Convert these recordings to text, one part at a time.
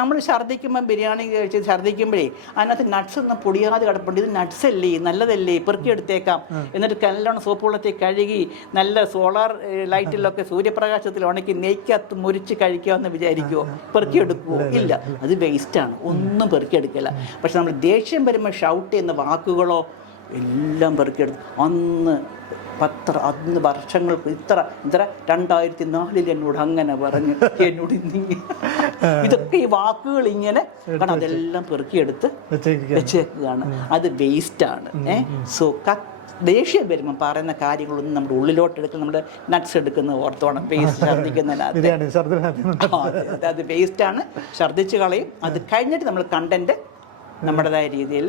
നമ്മൾ ഛർദ്ദിക്കുമ്പോൾ ബിരിയാണി കഴിച്ച് ഛർദ്ദിക്കുമ്പോഴേ അതിനകത്ത് നട്ട്സ് ഒന്നും പൊടിയാതെ കിടപ്പുണ്ട്. ഇത് നട്ട്സ് അല്ലേ? നല്ലതല്ലേ? പെറുക്കി എടുത്തേക്കാം. എന്നിട്ട് നല്ലോണം സോപ്പ് വെള്ളത്തിൽ കഴുകി നല്ല സോളാർ ലൈറ്റിലൊക്കെ സൂര്യപ്രകാശത്തിൽ ഉണക്കി നെയ്ക്കകത്ത് മുരിച്ച് കഴിക്കാമെന്ന് വിചാരിക്കുമോ പെറുക്കി എടുക്കുമോ ഇല്ല അത് വേസ്റ്റാണ് ഒന്നും പെറുക്കി എടുക്കില്ല. പക്ഷെ നമ്മൾ ദേഷ്യം വരുമ്പോൾ ഷൗട്ട് ചെയ്യുന്ന വാക്കുകളോ എല്ലാം പെറുക്കിയെടുത്ത്. അന്ന് പത്ര അന്ന് വർഷങ്ങൾക്ക് ഇത്ര ഇത്ര രണ്ടായിരത്തി നാലിൽ എന്നോട് അങ്ങനെ പറഞ്ഞു എന്നോട് ഇന്നിങ്ങനെ ഇതൊക്കെ ഈ വാക്കുകൾ ഇങ്ങനെ കാരണം അതെല്ലാം പെറുക്കിയെടുത്ത് വെച്ചേക്കുകയാണ്. അത് വേസ്റ്റാണ്. ഏ? സോ ദേഷ്യം വരുമ്പോൾ പറയുന്ന കാര്യങ്ങളൊന്നും നമ്മുടെ ഉള്ളിലോട്ട് എടുക്കുന്ന നമ്മുടെ നട്ട്സ് എടുക്കുന്ന ഓർത്തോണം വേസ്റ്റ് ഛർദ്ദിക്കുന്നതിനകത്ത്. അത് വേസ്റ്റാണ് ഛർദ്ദിച്ച് കളയും. അത് കഴിഞ്ഞിട്ട് നമ്മൾ കണ്ടന്റ് നമ്മുടേതായ രീതിയിൽ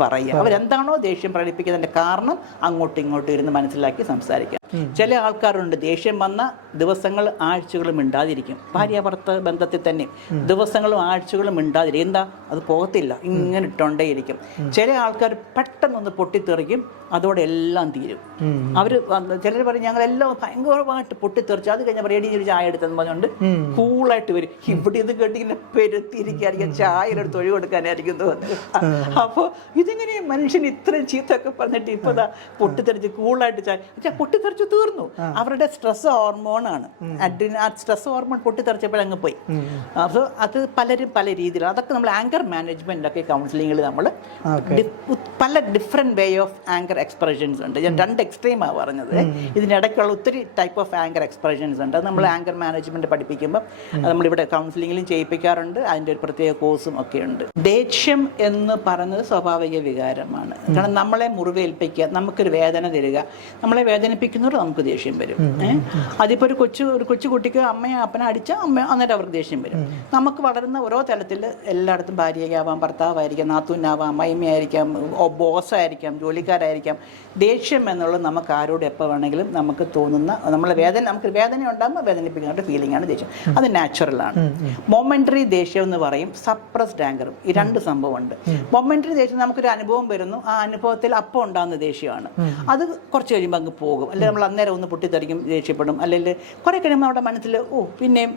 പറയുക. അവരെന്താണോ ദേഷ്യം പ്രകടിപ്പിക്കുന്നതിന്റെ കാരണം അങ്ങോട്ടും ഇങ്ങോട്ടും ഇരുന്ന് മനസ്സിലാക്കി സംസാരിക്കുക. ചില ആൾക്കാരുണ്ട് ദേഷ്യം വന്ന ദിവസങ്ങൾ ആഴ്ചകളും മിണ്ടാതിരിക്കും. ഭാര്യ ഭർത്ത ബന്ധത്തിൽ തന്നെ ദിവസങ്ങളും ആഴ്ചകളും മിണ്ടാതിരിക്കും. എന്താ? അത് പോകത്തില്ല. ഇങ്ങനെ ഇട്ടോണ്ടേയിരിക്കും. ചില ആൾക്കാർ പെട്ടെന്നൊന്ന് പൊട്ടിത്തെറിക്കും അതോടെ എല്ലാം തീരും. അവർ ചിലർ പറയും ഞങ്ങളെല്ലാം ഭയങ്കരമായിട്ട് പൊട്ടിത്തെറിച്ചു. അത് കഴിഞ്ഞാൽ റേഡിയോ ഒരു ചായ എടുത്തെന്ന് പറഞ്ഞുകൊണ്ട് കൂളായിട്ട് വരും. ഇവിടെ ഇത് കേട്ട് ഇങ്ങനെ പെരുത്തിരിക്കായിരിക്കും ചായയിലെടുത്ത് ഒഴിവ് കൊടുക്കാനായിരിക്കും തോന്നുന്നത് അപ്പോൾ ഇതിങ്ങനെ മനുഷ്യൻ ഇത്രയും ചീത്തൊക്കെ പറഞ്ഞിട്ട് ഇപ്പൊ പൊട്ടിത്തെറിച്ച് കൂളായിട്ട് ചായ പക്ഷേ പൊട്ടിത്തെറിച്ച് തീർന്നു. അവരുടെ സ്ട്രെസ് ഹോർമോൺ ആണ്. സ്ട്രെസ് ഹോർമോൺ പൊട്ടിത്തെറിച്ചപ്പോഴങ്ങ് പോയി. അപ്പോൾ അത് പലരും പല രീതിയിലാണ്. അതൊക്കെ നമ്മൾ ആങ്കർ മാനേജ്മെന്റ് ഒക്കെ കൗൺസിലിങ്ങിൽ നമ്മൾ പല different way of anger expressions ഉണ്ട്. ഞാൻ രണ്ട് എക്സ്ട്രീമാണ് പറഞ്ഞത്. ഇതിനിടയ്ക്കുള്ള ഒത്തിരി ടൈപ്പ് ഓഫ് ആങ്കർ എക്സ്പ്രഷൻസ് ഉണ്ട്. അത് നമ്മൾ ആങ്കർ മാനേജ്മെന്റ് പഠിപ്പിക്കുമ്പോൾ നമ്മളിവിടെ കൗൺസിലിങ്ങിലും ചെയ്യിപ്പിക്കാറുണ്ട്. അതിന്റെ ഒരു പ്രത്യേക കോഴ്സും ഒക്കെ ഉണ്ട്. ദേഷ്യം എന്ന് പറയുന്നത് സ്വാഭാവിക വികാരമാണ്. കാരണം നമ്മളെ മുറിവേൽപ്പിക്കുക നമുക്കൊരു വേദന തരിക നമ്മളെ വേദനിപ്പിക്കുന്നവർ നമുക്ക് ദേഷ്യം വരും. ഏഹ് അതിപ്പോൾ ഒരു കൊച്ചു ഒരു കൊച്ചു കുട്ടിക്ക് അമ്മയെ അപ്പനെ അടിച്ചാൽ അമ്മ അന്നേരം അവർക്ക് ദേഷ്യം വരും. നമുക്ക് വളരുന്ന ഓരോ തലത്തിൽ എല്ലായിടത്തും ഭാര്യയാവാം ഭർത്താവായിരിക്കാം നാത്തൂനാവാം അമ്മയമ്മയായിരിക്കാം ബോസായിരിക്കാം ജോലിക്കാരായിരിക്കാം. ദേഷ്യം എന്നുള്ളത് നമുക്ക് ആരോട് എപ്പോൾ വേണമെങ്കിലും നമുക്ക് തോന്നുന്ന നമ്മളെ വേദന നമുക്ക് വേദന ഉണ്ടാകുമ്പോൾ വേദനിപ്പിക്കുന്ന ഒരു ഫീലിംഗ് ആണ് ദേഷ്യം. അത് നാച്ചുറലാണ് മൊമെന്ററി ദേഷ്യം എന്ന് പറയും സപ്രസ്ഡ് ആങ്കറും ഈ രണ്ട് സംഭവമുണ്ട്. മൊമെന്ററി ദേഷ്യം നമുക്കൊരു അനുഭവം വരുന്നു. ആ അനുഭവത്തിൽ അപ്പം ഉണ്ടാകുന്ന ദേഷ്യമാണ്. അത് കുറച്ച് കഴിയുമ്പോൾ അങ്ങ് പോകും. അല്ലെങ്കിൽ നമ്മൾ അന്നേരം ഒന്ന് പൊട്ടിത്തെറിക്കും ദേഷ്യപ്പെടും. അല്ലെങ്കിൽ കുറേ കഴിയുമ്പോൾ നമ്മുടെ മനസ്സിൽ ഓ പിന്നെയും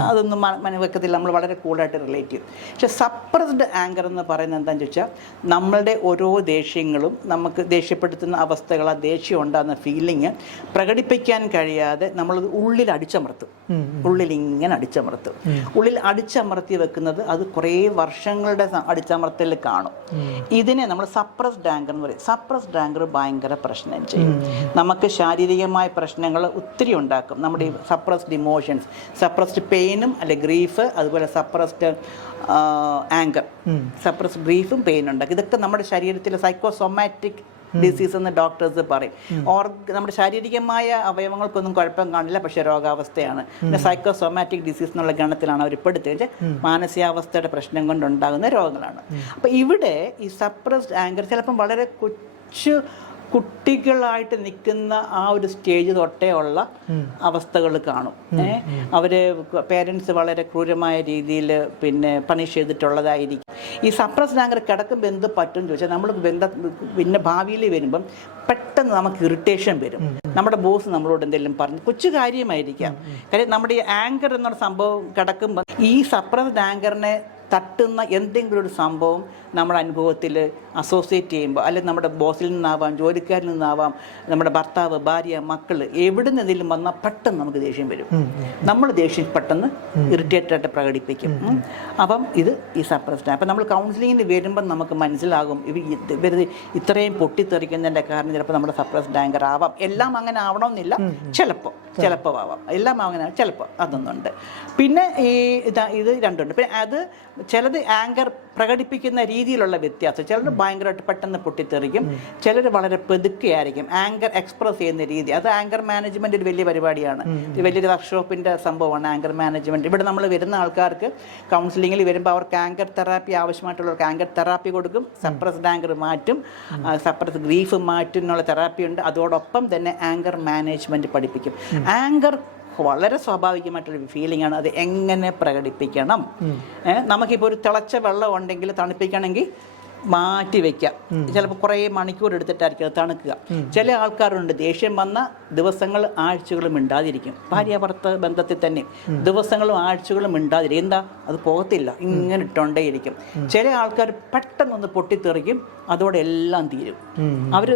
അതൊന്നും മ- മന വെക്കത്തില്ല നമ്മൾ വളരെ കൂളായിട്ട് റിലേറ്റ് ചെയ്യും. പക്ഷെ സപ്രസ്ഡ് ആങ്കർ എന്ന് പറയുന്നത് എന്താണെന്ന് ചോദിച്ചാൽ നമ്മളുടെ ഓരോ ദേഷ്യങ്ങളും നമുക്ക് ദേഷ്യപ്പെടുത്തുന്ന അവസ്ഥകൾ ആ ദേഷ്യം ഉണ്ടാകുന്ന ഫീലിംഗ് പ്രകടിപ്പിക്കാൻ കഴിയാതെ നമ്മൾ ഉള്ളിൽ അടിച്ചമർത്തും. ഉള്ളിൽ ഇങ്ങനെ അടിച്ചമർത്തും. ഉള്ളിൽ അടിച്ചമർത്തി വെക്കുന്നത് അത് കുറേ വർഷങ്ങളുടെ അടിച്ചമർത്തൽ കാണും. ഇതിനെ നമ്മൾ സപ്രസ്ഡ് ആങ്കർ എന്ന് പറയും. സപ്രസ്ഡ് ആങ്കർ ഭയങ്കര പ്രശ്നം ചെയ്യും. നമുക്ക് ശാരീരികമായ പ്രശ്നങ്ങൾ ഒത്തിരി ഉണ്ടാക്കും. നമ്മുടെ ഈ സപ്രസ്ഡ് ഇമോഷൻസ് സപ്രസ്ഡ് പെയിനും അല്ലെ ഗ്രീഫ് അതുപോലെ സപ്രസ്ഡ് ആങ്കർ സപ്രസ് ഗ്രീഫും പെയിനും ഉണ്ടാക്കും. ഇതൊക്കെ നമ്മുടെ ശരീരത്തിലെ സൈക്കോസൊമാറ്റിക് ഡിസീസ് എന്ന് ഡോക്ടേഴ്സ് പറയും. ഓർ നമ്മുടെ ശാരീരികമായ അവയവങ്ങൾക്കൊന്നും കുഴപ്പം കാണില്ല പക്ഷേ രോഗാവസ്ഥയാണ്. പിന്നെ സൈക്കോസൊമാറ്റിക് ഡിസീസ് എന്നുള്ള ഗണത്തിലാണ് അവർ പെടുത്തിയത് മാനസികാവസ്ഥയുടെ പ്രശ്നം കൊണ്ടുണ്ടാകുന്ന രോഗങ്ങളാണ്. അപ്പോൾ ഇവിടെ ഈ സപ്രസ്ഡ് ആങ്കർ ചിലപ്പം വളരെ കൊച്ചു കുട്ടികളായിട്ട് നിൽക്കുന്ന ആ ഒരു സ്റ്റേജ് തൊട്ടേ ഉള്ള അവസ്ഥകൾ കാണും. ഏഹ് അവർ പേരൻസ് വളരെ ക്രൂരമായ രീതിയിൽ പിന്നെ പണിഷ് ചെയ്തിട്ടുള്ളതായിരിക്കും. ഈ സപ്രസ് ആങ്കർ കിടക്കുമ്പോൾ എന്ത് പറ്റും ചോദിച്ചാൽ നമ്മൾ ബന്ധ പിന്നെ ഭാവിയിൽ വരുമ്പം പെട്ടെന്ന് നമുക്ക് ഇറിറ്റേഷൻ വരും. നമ്മുടെ ബോസ് നമ്മളോട് എന്തെങ്കിലും പറഞ്ഞു കൊച്ചു കാര്യമായിരിക്കാം. കാര്യം നമ്മുടെ ഈ ആങ്കർ എന്നുള്ള സംഭവം കിടക്കുമ്പോൾ ഈ സപ്രസ് ആങ്കറിനെ തട്ടുന്ന എന്തെങ്കിലും ഒരു സംഭവം നമ്മുടെ അനുഭവത്തിൽ അസോസിയേറ്റ് ചെയ്യുമ്പോൾ അല്ലെങ്കിൽ നമ്മുടെ ബോസിൽ നിന്നാവാം ജോലിക്കാരിൽ നിന്നാവാം നമ്മുടെ ഭർത്താവ് ഭാര്യ മക്കൾ എവിടെ നിന്നെങ്കിലും വന്നാൽ പെട്ടെന്ന് നമുക്ക് ദേഷ്യം വരും. നമ്മൾ ദേഷ്യം പെട്ടെന്ന് ഇറിറ്റേറ്റഡ് ആയിട്ട് പ്രകടിപ്പിക്കും. അപ്പം ഇത് ഈ സപ്രസ്റ്റാണ് അപ്പം നമ്മൾ കൗൺസിലിങ്ങിന് വരുമ്പം നമുക്ക് മനസ്സിലാകും ഇവർ ഇത്രയും പൊട്ടിത്തെറിക്കുന്നതിന്റെ കാരണം ചിലപ്പോൾ നമ്മുടെ സപ്രസ്ഡ് ആങ്കർ ആവാം. എല്ലാം അങ്ങനെ ആവണമെന്നില്ല. ചിലപ്പോൾ ചിലപ്പോൾ ആവാം. എല്ലാം അങ്ങനെ ചിലപ്പോൾ അതൊന്നുണ്ട്. പിന്നെ ഈ ഇത് രണ്ടുണ്ട്. പിന്നെ അത് ചിലത് ആങ്കർ പ്രകടിപ്പിക്കുന്ന രീതിയിലുള്ള വ്യത്യാസം. ചിലർ ഭയങ്കരമായിട്ട് പെട്ടെന്ന് പൊട്ടിത്തെറിക്കും. ചിലർ വളരെ പെതുക്കെയായിരിക്കും. ആങ്കർ എക്സ്പ്രസ് ചെയ്യുന്ന രീതി. അത് ആങ്കർ മാനേജ്മെന്റ് ഒരു വലിയ പരിപാടിയാണ്. വലിയൊരു വർക്ക്ഷോപ്പിന്റെ സംഭവമാണ് ആങ്കർ മാനേജ്മെന്റ് ഇവിടെ നമ്മൾ വരുന്ന ആൾക്കാർക്ക് കൗൺസിലിംഗിൽ വരുമ്പോൾ അവർക്ക് ആങ്കർ തെറാപ്പി ആവശ്യമായിട്ടുള്ളവർക്ക് ആങ്കർ തെറാപ്പി കൊടുക്കും. സപ്രസ്ഡ് ആങ്കർ മാറ്റും. സപ്രസ് ഗ്രീഫ് മാറ്റും എന്നുള്ള തെറാപ്പി ഉണ്ട്. അതോടൊപ്പം തന്നെ ആങ്കർ മാനേജ്മെന്റ് പഠിപ്പിക്കും. ആങ്കർ വളരെ സ്വാഭാവികമായിട്ടൊരു ഫീലിംഗ് ആണ്. അത് എങ്ങനെ പ്രകടിപ്പിക്കണം? നമുക്കിപ്പോൾ ഒരു തിളച്ച വെള്ളം ഉണ്ടെങ്കിൽ തണുപ്പിക്കണമെങ്കിൽ മാറ്റി വെക്കാം ചിലപ്പോൾ കുറേ മണിക്കൂർ എടുത്തിട്ടായിരിക്കും അത് തണുക്കുക. ചില ആൾക്കാരുണ്ട് ദേഷ്യം വന്ന ദിവസങ്ങൾ ആഴ്ചകളും ഉണ്ടാതിരിക്കും ഭാര്യ ഭർത്ത ബന്ധത്തിൽ തന്നെ ദിവസങ്ങളും ആഴ്ചകളും ഉണ്ടാതിരിക്കും എന്താ? അത് പോകത്തില്ല. ഇങ്ങനെ ഇട്ടുകൊണ്ടേയിരിക്കും ചില ആൾക്കാർ പെട്ടെന്നൊന്ന് പൊട്ടിത്തെറിക്കും അതോടെ എല്ലാം തീരും. അവർ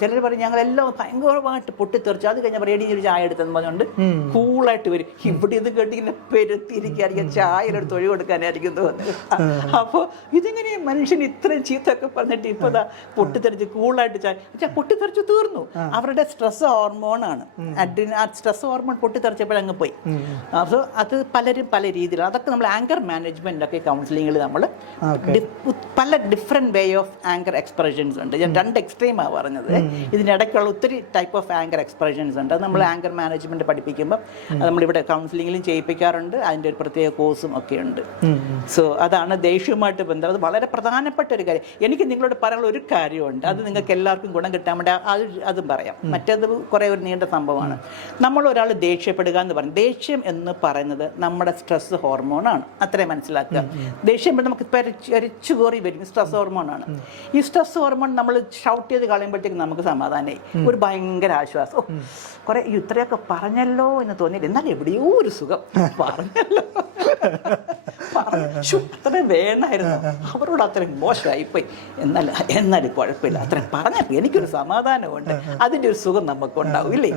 ചിലർ പറയും ഞങ്ങളെല്ലാം ഭയങ്കരമായിട്ട് പൊട്ടിത്തെറിച്ചു. അത് കഴിഞ്ഞാൽ പറയും ഒരു ചായ എടുത്തെന്ന് പറഞ്ഞുകൊണ്ട് കൂളായിട്ട് വരും. ഇവിടെ ഇത് കേട്ട് ഇങ്ങനെ പെരുത്തിരിക്കായിരിക്കും ചായ എടുത്ത് ഒഴി കൊടുക്കാനായിരിക്കും തോന്നുന്നത്. അപ്പോൾ ഇതിങ്ങനെ മനുഷ്യൻ ഇത്രയും ചീത്തൊക്കെ പറഞ്ഞിട്ട് ഇപ്പൊ ദാ പൊട്ടിത്തെറിച്ച് കൂളായിട്ട് ചായ പക്ഷെ പൊട്ടിത്തെറിച്ച് തീർന്നു. അവരുടെ സ്ട്രെസ് ഹോർമോണാണ് അഡ്രിന സ്ട്രെസ് ഹോർമോൺ പൊട്ടിത്തെറിച്ചപ്പോഴങ്ങ് പോയി. അപ്പോൾ അത് പലരും പല രീതിയിൽ അതൊക്കെ നമ്മൾ ആങ്കർ മാനേജ്മെന്റിലൊക്കെ കൗൺസിലിങ്ങിൽ നമ്മൾ പല different way of anger expressions ഉണ്ട്. ഞാൻ രണ്ട് എക്സ്ട്രീമാണ് പറഞ്ഞത്. ഇതിനിടയ്ക്കുള്ള ഒത്തിരി ടൈപ്പ് ഓഫ് ആങ്കർ എക്സ്പ്രഷൻസ് ഉണ്ട്. അത് നമ്മൾ ആങ്കർ മാനേജ്മെന്റ് പഠിപ്പിക്കുമ്പോൾ നമ്മളിവിടെ കൗൺസിലിങ്ങിലും ചെയ്യിപ്പിക്കാറുണ്ട്. അതിന്റെ ഒരു പ്രത്യേക കോഴ്സും ഒക്കെ ഉണ്ട് സോ അതാണ് ദേഷ്യവുമായിട്ട് ബന്ധം. അത് വളരെ പ്രധാനപ്പെട്ട ഒരു കാര്യം. എനിക്ക് നിങ്ങളോട് പറയാനുള്ള ഒരു കാര്യമുണ്ട്. അത് നിങ്ങൾക്ക് എല്ലാവർക്കും ഗുണം കിട്ടാൻ വേണ്ടി അത് അതും പറയാം. മറ്റേത് കുറേ ഒരു നീണ്ട സംഭവമാണ്. നമ്മൾ ഒരാൾ ദേഷ്യപ്പെടുക എന്ന് പറയും ദേഷ്യം എന്ന് പറയുന്നത് നമ്മുടെ സ്ട്രെസ് ഹോർമോണാണ് അത്രയും മനസ്സിലാക്കുക. ദേഷ്യം നമുക്ക് പരിച്ചു കോറി വരും. സ്ട്രെസ് ഹോർമോണാണ് ഈ സ്ട്രെസ് ഹോർമോൺ നമ്മൾ ഷൗട്ട് ചെയ്ത് കളയുമ്പോഴത്തേക്കും നമുക്ക് സമാധാനമായി ഒരു ഭയങ്കര ആശ്വാസം. ഓ കുറെ ഇത്രയൊക്കെ പറഞ്ഞല്ലോ എന്ന് തോന്നിയില്ല. എന്നാൽ എവിടെയോ ഒരു സുഖം. പറഞ്ഞല്ലോ. പറഞ്ഞു. അത്രയും വേണമായിരുന്നു അവരോട് അത്രയും മോശമായിപ്പോയി. എന്നാൽ എന്നാലും കുഴപ്പമില്ല. അത്രയും പറഞ്ഞപ്പോൾ എനിക്കൊരു സമാധാനമുണ്ട്. അതിന്റെ ഒരു സുഖം നമുക്ക് ഉണ്ടാവും ഇല്ലേ?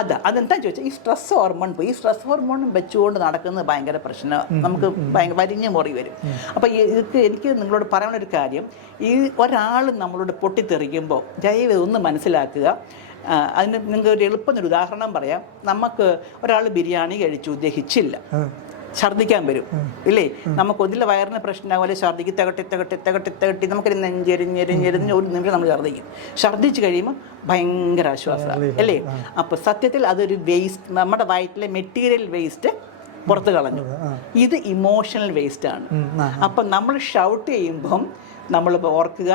അത് അതെന്താ ചോദിച്ചാൽ ഈ സ്ട്രെസ് ഹോർമോൺ പോയി. ഈ സ്ട്രെസ് ഹോർമോൺ വെച്ചുകൊണ്ട് നടക്കുന്നത് ഭയങ്കര പ്രശ്നമാണ് നമുക്ക് ഭയങ്കര വരിഞ്ഞ് മുറി വരും. അപ്പോൾ ഇതൊക്കെ എനിക്ക് നിങ്ങളോട് പറയാനുള്ള ഒരു കാര്യം ഈ ഒരാൾ നമ്മളോട് പൊട്ടിത്തെറിക്കുമ്പോൾ ദയവ് ഒന്ന് മനസ്സിലാക്കുക. അതിന് നിങ്ങൾക്ക് ഒരു എളുപ്പം ഒരു ഉദാഹരണം പറയാം. നമുക്ക് ഒരാൾ ബിരിയാണി കഴിച്ചു ദഹിച്ചില്ല. ഛർദ്ദിക്കാൻ വരും. ഇല്ലേ? നമുക്ക് ഒന്നിലെ വയറിന് പ്രശ്നമാകുമല്ലോ ഛർദ്ദിക്ക് തകട്ടി തകട്ടി തകട്ടി തകട്ടി നമുക്കൊരു നെഞ്ചെരിഞ്ഞെരിഞ്ഞെരിഞ്ഞ് ഒരു നിമിഷം നമ്മൾ ഛർദ്ദിക്കും. ഛർദ്ദിച്ച് കഴിയുമ്പോൾ ഭയങ്കര ആശ്വാസമാണ് അല്ലേ? അപ്പോൾ സത്യത്തിൽ അതൊരു വേസ്റ്റ് നമ്മുടെ വയറ്റിലെ മെറ്റീരിയൽ വേസ്റ്റ് പുറത്ത് കളഞ്ഞു. ഇത് ഇമോഷണൽ വേസ്റ്റ് ആണ്. അപ്പം നമ്മൾ ഷൗട്ട് ചെയ്യുമ്പം നമ്മൾ ഓർക്കുക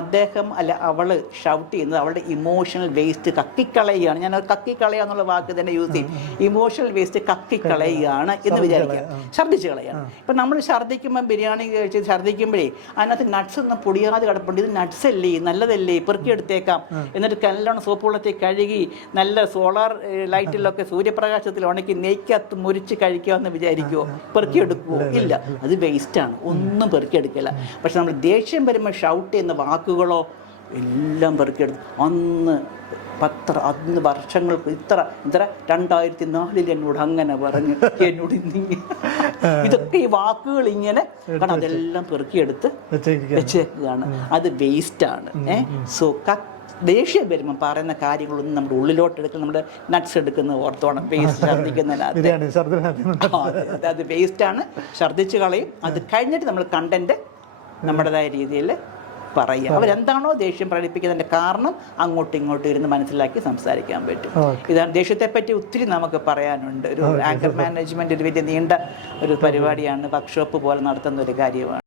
അദ്ദേഹം അല്ല അവൾ ഷൗട്ട് ചെയ്യുന്നത് അവളുടെ ഇമോഷണൽ വേസ്റ്റ് കക്കിക്കളയുകയാണ്. ഞാൻ കക്കിക്കളയുക എന്നുള്ള വാക്ക് തന്നെ യൂസ് ചെയ്യും. ഇമോഷണൽ വേസ്റ്റ് കക്കിക്കളയുകയാണ് എന്ന് വിചാരിക്കുക. ഛർദ്ദിച്ച് കളയാണ്. ഇപ്പം നമ്മൾ ഛർദ്ദിക്കുമ്പോൾ ബിരിയാണി കഴിച്ച് ഛർദ്ദിക്കുമ്പോഴേ അതിനകത്ത് നട്ട്സ് ഒന്നും പൊടിയാതെ കിടപ്പുണ്ട്. ഇത് നട്ട്സ് അല്ലേ? നല്ലതല്ലേ? പെറുക്കിയെടുത്തേക്കാം എന്നിട്ട് നല്ലോണം സോപ്പ് വെള്ളത്തിൽ കഴുകി നല്ല സോളാർ ലൈറ്റിലൊക്കെ സൂര്യപ്രകാശത്തിൽ ഉണക്കി നെയ്ക്കകത്ത് മുരിച്ച് കഴിക്കുക എന്ന് വിചാരിക്കുമോ പെറുക്കിയെടുക്കുമോ ഇല്ല അത് വേസ്റ്റാണ് ഒന്നും പെറുക്കിയെടുക്കില്ല പക്ഷെ നമ്മൾ ദേഷ്യം വരുമ്പോൾ ഷൗട്ട് ചെയ്യുന്ന വാക്കുകളോ എല്ലാം പെറുക്കിയെടുത്ത് അന്ന് പത്ര അന്ന് വർഷങ്ങൾക്ക് ഇത്ര ഇത്ര രണ്ടായിരത്തി നാലിൽ എന്നോട് അങ്ങനെ പറഞ്ഞു എന്നോട് ഇന്നിങ്ങനെ ഇതൊക്കെ ഈ വാക്കുകൾ ഇങ്ങനെ കാരണം അതെല്ലാം പെറുക്കിയെടുത്ത് വെച്ചേക്കുകയാണ്. അത് വേസ്റ്റാണ് ഏഹ് സോ ദേഷ്യം വരുമ്പോൾ പറയുന്ന കാര്യങ്ങളൊന്നും നമ്മുടെ ഉള്ളിലോട്ട് എടുക്കുന്ന നമ്മുടെ നട്ട്സ് എടുക്കുന്ന ഓർത്തോണം വേസ്റ്റ് ഛർദ്ദിക്കുന്നതിനകത്ത്. അത് വേസ്റ്റാണ് ഛർദ്ദിച്ച് കളയും. അത് കഴിഞ്ഞിട്ട് നമ്മൾ കണ്ടന്റ് നമ്മുടേതായ രീതിയിൽ പറയുക അവരെന്താണോ ദേഷ്യം പ്രകടിപ്പിക്കുന്നതിന്റെ കാരണം അങ്ങോട്ടും ഇങ്ങോട്ടും ഇരുന്ന് മനസ്സിലാക്കി സംസാരിക്കാൻ പറ്റും. ഇതാണ് ദേഷ്യത്തെ പറ്റി ഒത്തിരി നമുക്ക് പറയാനുണ്ട്. ഒരു ആങ്കർ മാനേജ്മെന്റ് ഒരു വലിയ നീണ്ട ഒരു പരിപാടിയാണ് വർക്ക്ഷോപ്പ് പോലെ നടത്തുന്ന ഒരു കാര്യമാണ്.